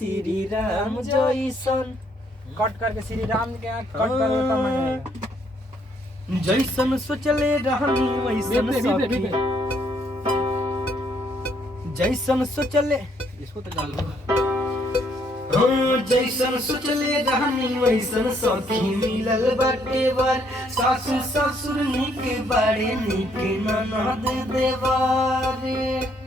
श्री राम जैसन। कट करके श्री राम के कट करोगे तब मजा आएगा। जैसन सोचले रहनी वैसन सखी, जैसन सोचले इसको तो डाल दो। जैसन सोचले रहनी वैसन सखी मिलल बाटे वर, सासु ससुर निक बाड़े निक ननद देवर।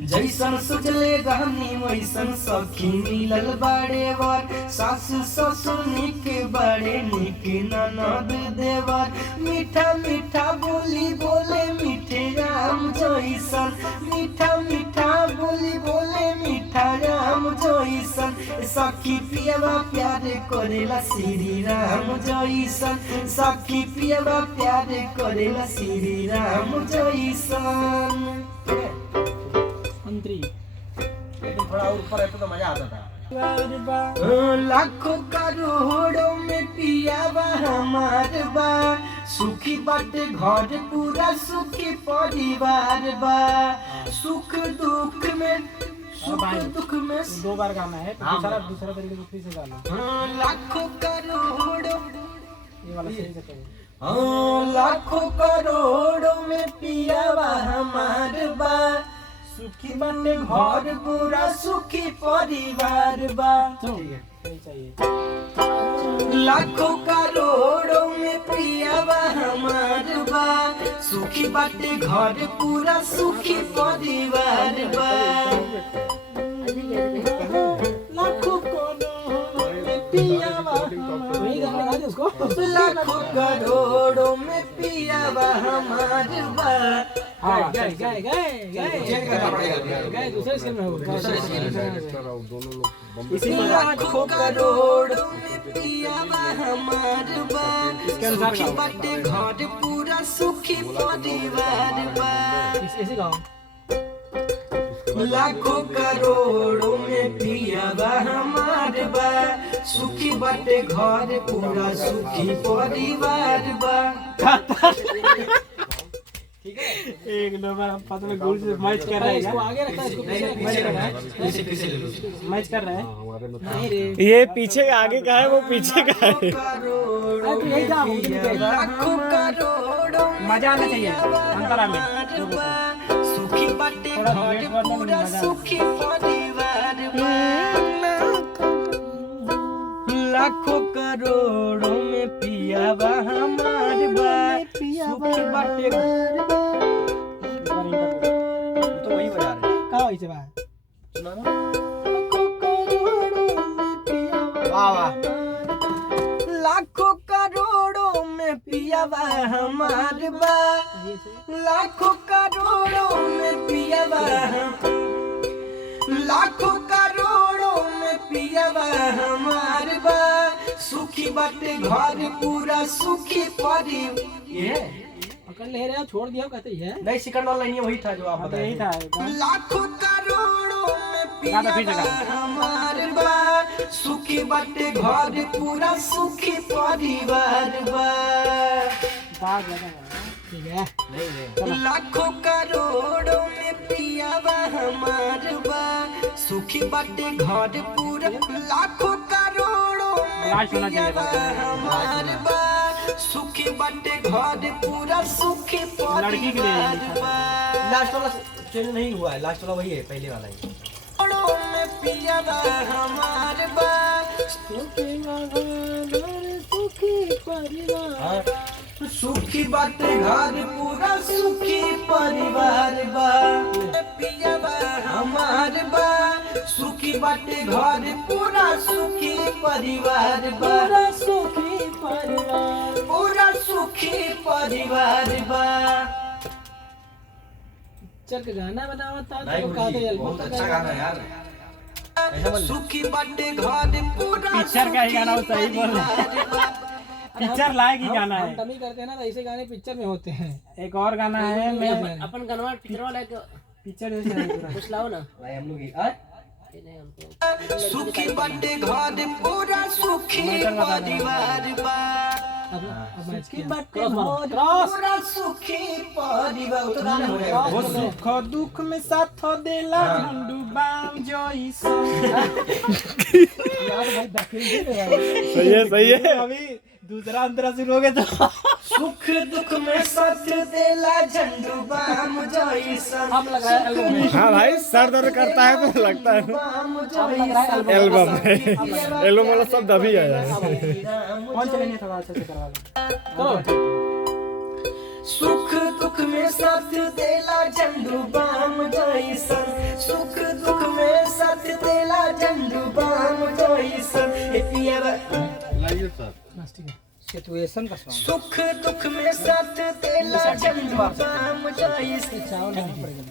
जैसन सोचले रहनी वैसन सखी मिलल बाड़े वर, सासु ससुर निक बाड़े निक ननद देवर। मीठा मीठा बोली बोले मीठे राम जैसन, मीठा मीठा बोली बोले मीठा राम जैसन। सखी पियवा प्यार करेला श्री राम जैसन, सखी पियवा प्यार करेला श्री राम जैसन। लेकिन थोड़ा और ऊपर रहता तो मजा आता था। लाखों करोड़ों में पियावा हमार बा, सुखी बाटे घर पूरा सुखी परिवार बा। सुख दुख में दो बार गाना है तो दूसरा तरीके से फिर से गाना। लाखों करोड़ों ये वाला सही से करो। लाखों करोड़ों में पियावा हमार बा, सुखी बाटे घर पूरा सुखी परिवार बा। ठीक है सही चाहिए। लाखों करोड़ों में पियावा हमार बा, सुखी बाटे घर पूरा सुखी परिवार बा। लाखों करोड़ों में पियावा, लाखों करोड़ों में पियावा हमार बा। गए दूसरे स्किल में होगा। लाखों करोड़ों में पियावा हमार बा, सुखी बाटे घर पूरा सुखी परिवार बा। ऐसे गाओ। लाखों करोड़ों में पियावा हमार बा, सुखी बाटे घर पूरा सुखी परिवार बा। एक नंबर पता नहीं गोल से मैच कर रहा है। इसको आगे रखा है, इसको पीछे कर रहा है। मैच कर रहा है। नहीं रे ये पीछे आगे का है, वो पीछे का है। लाखों करोड़ों मजा आना चाहिए अंतरा में। सुखी बाटे घर पूरा सुखी परिवार बा। लाखों करोड़ों में पियावा हमार बा, सुखी बाटे तो वही बजा रहे हैं। कहाँ वही से बात सुना ना। लाखों करोड़ों में पियावा, वाह वाह। लाखों करोड़ों में पियावा हमार बा, लाखों करोड़ों में पियावा, लाखों करोड़ों में पियावा हमार बा, सुखी बाटे घर पूरा सुखी परिवार। ये पकड़ ले रहे हो, छोड़ दिया कहते ही है। नहीं सेकंड वाला नहीं, वही था जो आप बताए। यही था। लाखों करोड़ों में पियावा हमार बा, सुखी बाटे घर पूरा सुखी परिवार बा। ठीक है। लाखों करोड़ों में पियावा हमार बा, सुखी बाटे घर पूरा। लाखों करोड़ों में पियावा हमार बा, सुखी बाटे घर पूरा सुखी परिवार बा। लास्ट वाला चेंज नहीं हुआ है, लास्ट वाला वही है, पहले वाला ही। करोड़ों में पियावा हमार बा, सुखी परिवार, सुखी बाटे घर पूरा सुखी परिवार बा। पियावा हमार बा, सुखी बाटे घर पूरा सुखी परिवार बा। सुखी परिवार, पूरा सुखी परिवार बा। चल के गाना बनावा था तो बहुत अच्छा गाना है यार। सुखी बाटे घर पूरा पिक्चर का ही गाना होता है, सही बोल रहे हैं। पिक्चर लायक ही गाना है। हम तभी करते हैं ना, तो ऐसे गाने पिक्चर में होते हैं। एक और गाना है, मैं अपन गाना पिक्चर वाला पिक्चर जैसे कुछ लाओ ना भाई हम लोग सुखी बाटे घर पूरा सुखी परिवार बा। सुखी बाटे घर पूरा सुखी परिवार। वो सुख दुख में साथ देला झंडू बाम जइसन। सही है अभी दूसरा अंतरा शुरू हो गया तो सुख दुख में साथ देला झंडू बाम जइसन। हम लगाया एल्बम में। हाँ भाई सर दर्द करता है तो लगता है बाम एल्बम में एल्बम वाला शब्द अभी आया है। कौन चलेंगे थोड़ा अच्छे से करवा लो। सुख दुख में साथ देला झंडू बाम जइसन। सुख दुख में साथ देला झंडू बाम जइसन। ए पियावा बस ठीक है। सिचुएशन का सवाल। सुख दुख में साथ देला झंडू बाम जइसन। चावल नहीं पड़ेगा।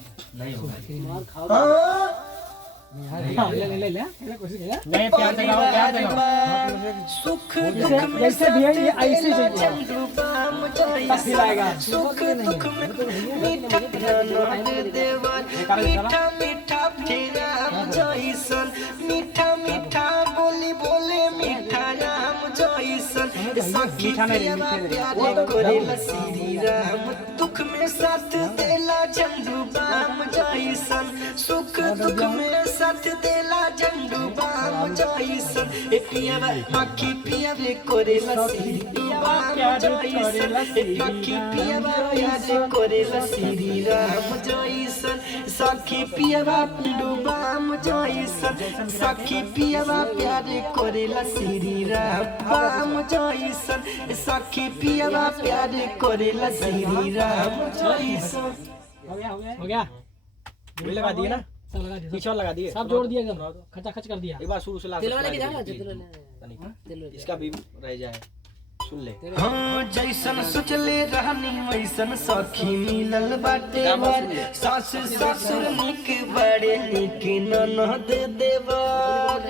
हाँ हाँ, ले कोशिश किया। नहीं प्यार से गाओ, प्यार से गाओ। सुख दुख में जैसे भी है ये ऐसे देला चाहिए। झंडू बाम तब फिर आएगा। जइसन। सुख दुख में मीठा ननद देवर मीठा मीठा फेराम जइसन। मीठा मीठा बोली बोले मीठा राम जइसन। सखी पियावा प्यारे करेला श्री राम। दुख में साथ देला झंडू बाम जइसन। सुख दुख में साथ देला झंडू बाम जइसन। ए पियावा आखी पियावे करेला श्री राम जइसन। ए आखी पियावा प्यारे करेला श्री राम जइसन। सखी पियावा पुंडू बाम जइसन। सखी पियावा प्यारे करेला श्री राम बाम जइसन। सखी पियावा प्यारे करेला श्री राम जइसन। हो गया। वही लगा दिए ना, सब लगा दिया। पीछे वाला लगा दिए। सब जोड़ दिया एकदम। खचा खच कर दिया। एक बार शुरू से ला दिल वाले की जाना इसका भी रह जाए, सुन ले। हाँ जैसन सोचले रहनी वैसन सखी मिलल बाटे वर। सास ससुर निक बड़े निक ननद देवर।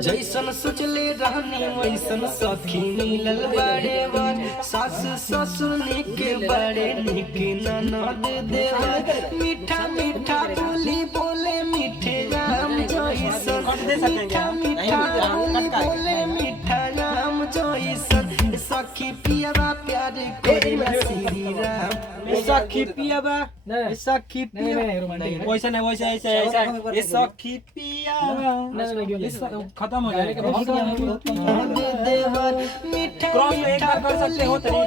जैसन सोचले रहनी वैसन सखी मिलल बड़े वर। सास ससुर निक बड़े निक ननद देवर। मीठा मीठा बोली बोले मीठे राम जइसन। मीठा मीठा बोली बोले मीठा राम जइसन। सखी पियावा प्यारे करेला श्री राम। सखी पियावा, नहीं। सखी नहीं, नहीं, रोमांटिक है। वैसा नहीं, वैसा ऐसा ऐसा ये सखी पियावा नहीं, खत्म हो जाएगा। बहुत देवर मीठा क्रॉस में एक बार कर सकते हो तरी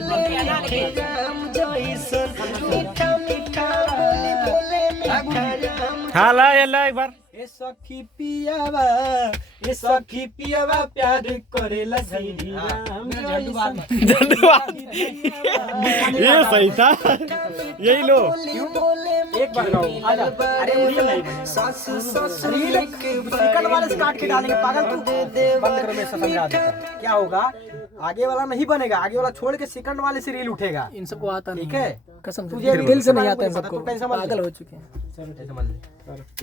राम जइसन। मीठा मीठा बोली बोले मीठा राम। हाँ ला एक बार ए सखी पियावा, ए सखी पियावा प्यार करेला श्री राम जइसन। ये सही था, यही लो। एक बार गाओ, आजा। अरे उड़ी नहीं, सास ससुर सेकंड वाले से काट के डालेंगे पागल तू। बंद करो, मैं समझा देता हूं। क्या होगा, आगे वाला नहीं बनेगा, आगे वाला छोड़ के सेकंड वाले से रील उठेगा। इन सबको आता नहीं। ठीक है, कसम तुझे से दिल से नहीं आता है पता, सबको। तू टेंशन मत ले। पागल हो चुके हैं। समझ ले।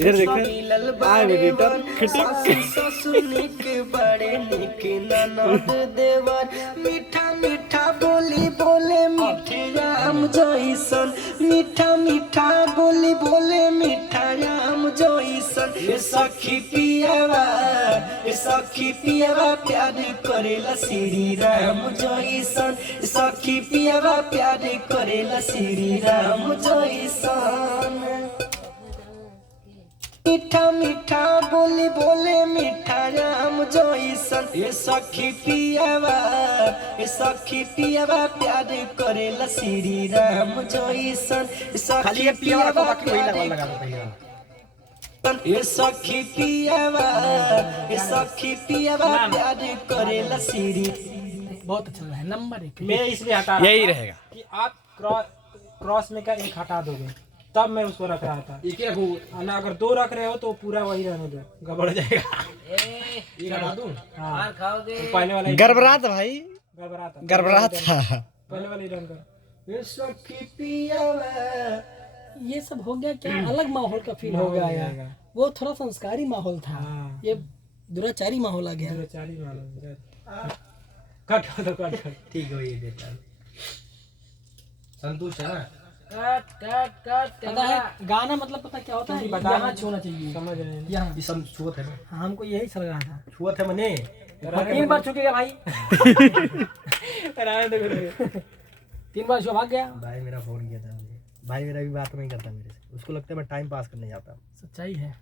इधर देखे आए एडिटर ससुर निक बड़े निक ननद देवर। मीठा मीठा बोली बोले मीठे राम जइसन। मीठा मीठा बोली बोले मीठा राम जइसन। ए सखी पियावा, ए सखी पियावा प्यार करेला श्री राम जइसन। ए सखी पियावा प्यार करेला श्री राम जइसन। मीठा मीठा बोली बोले मीठा राम जइसन। ए सखी पियावा, ए सखी पियावा प्यार करेला श्री राम जइसन। ए सखी पियावा ए सखी पियावा, ए सखी पियावा प्यार करेला श्री। बहुत अच्छा लगा है। नंबर 1 मैं इसलिए हटा रहा यही था रहेगा। कि आप क्रॉस में का एक हटा दोगे, तब मैं उसको रख रहा था। एक रखूँ, अगर 2 रख रहे हो तो पूरा वही रहने दो, गड़बड़ जाएगा। ए हटा दूं? मार खाओगे। तो पहले वाला ही गड़बड़ा था भाई, गड़बड़ा था। गड़बड़ा था। पहले वाला ही रन कर। ए सखी पियावा। ये सब हो गया क्या, अलग माहौल का फील हो गया यार। वो थोड़ा संस्कारी माहौल था, हाँ। ये दुराचारी माहौल आ गया। दुराचारी मालूम। कट कर। ठीक है, ये देता हूं। संतुष्ट है ना? कट पता है गाना मतलब पता क्या होता है, तुम बता यहाँ दो। छूना चाहिए, समझ रहे हैं? यहाँ। ये सब छुअत है ना? हाँ, हमको यही चल रहा था। छुअत है मने। 3 बार छुकेगा भाई। रहने दो। 3 बार छुआ भाग गया। भाई मेरा फोन किया था मुझे। भाई मेरा भी बात नहीं करता मेरे से। उसको लगता है मैं टाइम पास करने जाता। सच्चाई है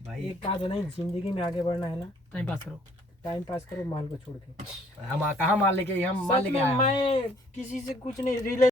भाई एक बात है नहीं, जिंदगी में आगे बढ़ना है ना, टाइम पास करो माल को छोड़ के। हम कहाँ माल लेके, हम माल सच लेके में आए हैं। मैं किसी से कुछ नहीं, रिले